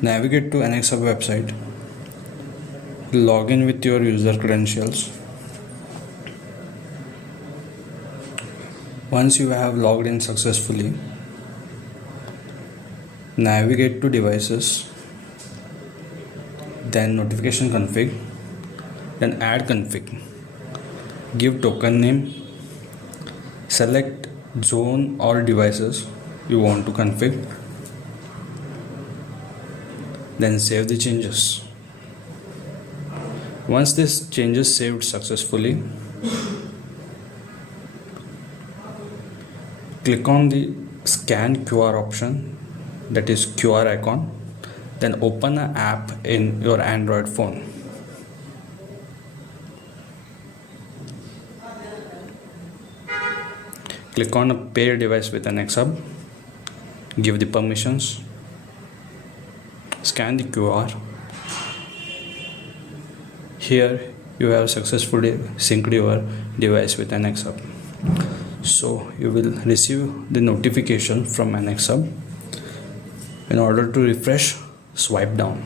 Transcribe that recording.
Navigate to AnexHub website. Log in with your user credentials. Once you have logged in successfully, navigate to devices, then notification config, then add config. Give token name, select zone or devices you want to config, then save the changes. Once this changes saved successfully, click on the scan QR option, that is QR icon, then open an app in your Android phone. Click on a pair device with AnexHub, give the permissions, scan the QR. Here you have successfully synced your device with AnexHub. So you will receive the notification from AnexHub. In order to refresh, swipe down.